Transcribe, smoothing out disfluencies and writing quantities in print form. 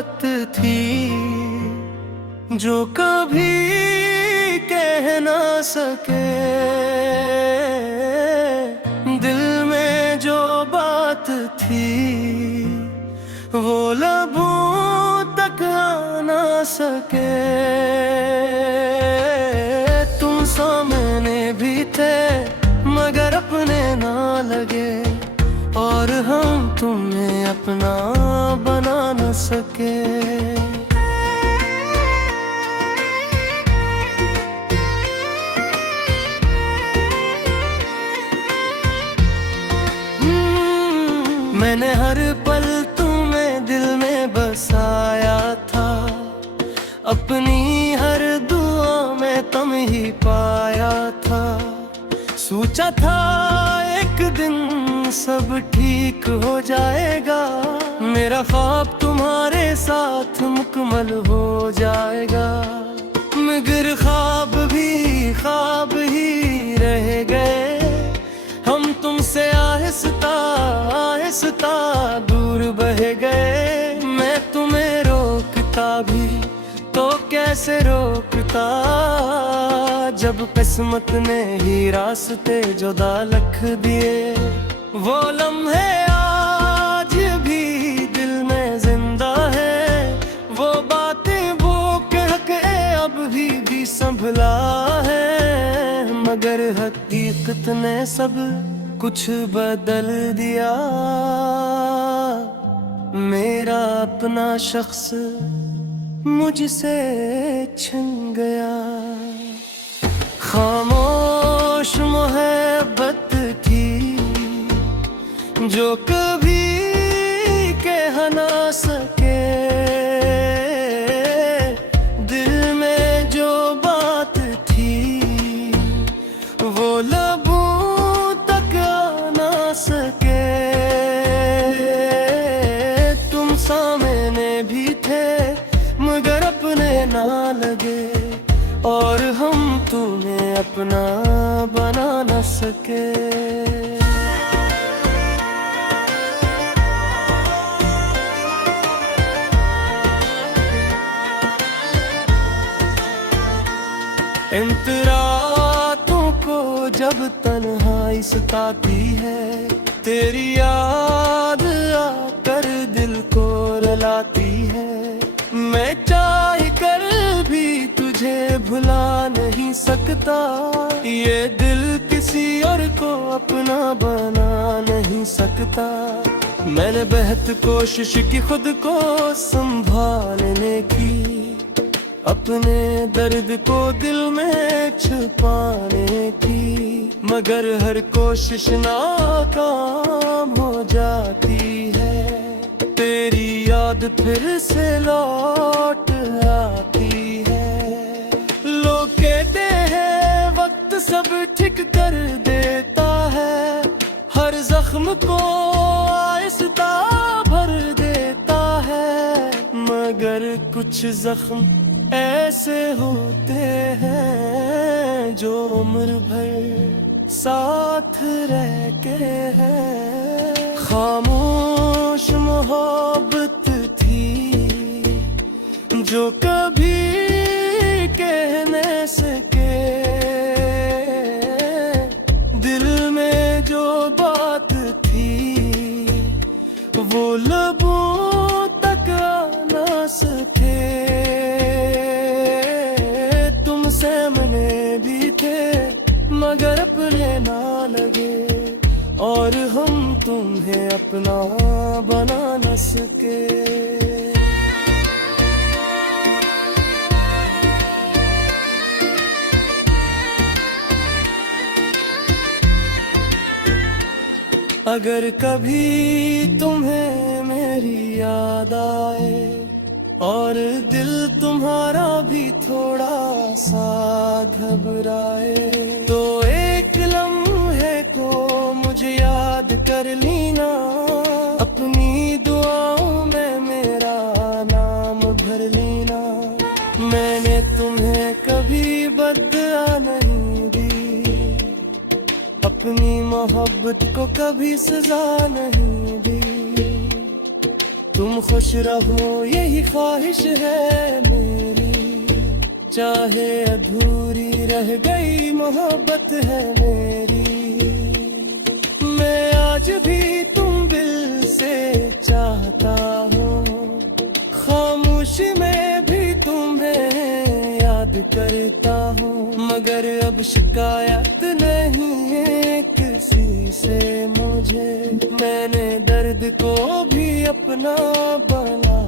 बात थी जो कभी कह ना सके। दिल में जो बात थी वो लबों तक आ ना सके। तुम सामने भी थे मगर अपने ना लगे, और हम तुम्हें अपना बना न सके। मैंने हर पल तुम्हें दिल में बसाया था, अपनी हर दुआ में तुम ही पाया था। सोचा था एक दिन सब ठीक हो जाएगा, मेरा ख्वाब तुम्हारे साथ मुकम्मल हो जाएगा। मगर ख्वाब ही रह गए, हम तुमसे आहिस्ता आहिस्ता दूर बह गए। मैं तुम्हें रोकता भी तो कैसे रोकता, जब किस्मत ने ही रास्ते जुदा लिख दिए। वो लम्हे आज भी दिल में जिंदा है, वो बातें वो कह के अब भी संभला है। मगर हकीकत ने सब कुछ बदल दिया, मेरा अपना शख्स मुझसे छिन गया। खामोश मोहब्बत थी जो कभी कह ना सके। दिल में जो बात थी वो लबों तक आ ना सके। तुम सामने भी थे मगर अपने ना लगे, और हम तुम्हें अपना बना न सके। इन रातों को जब तन्हाई सताती है, तेरी याद आकर दिल को रुलाती है। मैं चाह कर भी तुझे भुला नहीं सकता, ये दिल किसी और को अपना बना नहीं सकता। मैंने बेहद कोशिश की खुद को संभालने की, अपने दर्द को दिल में छुपाने की। मगर हर कोशिश नाकाम हो जाती है, तेरी याद फिर से लौट आती है। लोग कहते हैं वक्त सब ठीक कर देता है, हर जख्म को आहिस्ता भर देता है। मगर कुछ जख्म ऐसे होते हैं जो उम्र भर साथ रह के हैं। खामोश मोहब्बत थी जो कभी कह न सके। दिल में जो बात थी वो लबों तक आ ना सके। सामने भी थे मगर अपने ना लगे, और हम तुम्हें अपना बना न सके। अगर कभी तुम्हें मेरी याद आए और दिल तुम्हारा भी थोड़ा सा घबराए, तो एक लम्हे को मुझे याद कर लेना। अपनी दुआओं में मेरा नाम भर लेना। मैंने तुम्हें कभी बदला नहीं दी, अपनी मोहब्बत को कभी सजा नहीं दी। तुम खुश रहो यही ख्वाहिश है मेरी, चाहे अधूरी रह गई मोहब्बत है मेरी। मैं आज भी तुम दिल से चाहता हूँ, खामोशी में भी तुम्हें याद करता हूँ। मगर अब शिकायत नहीं है किसी से मुझे, मैंने दर्द को भी अपना बना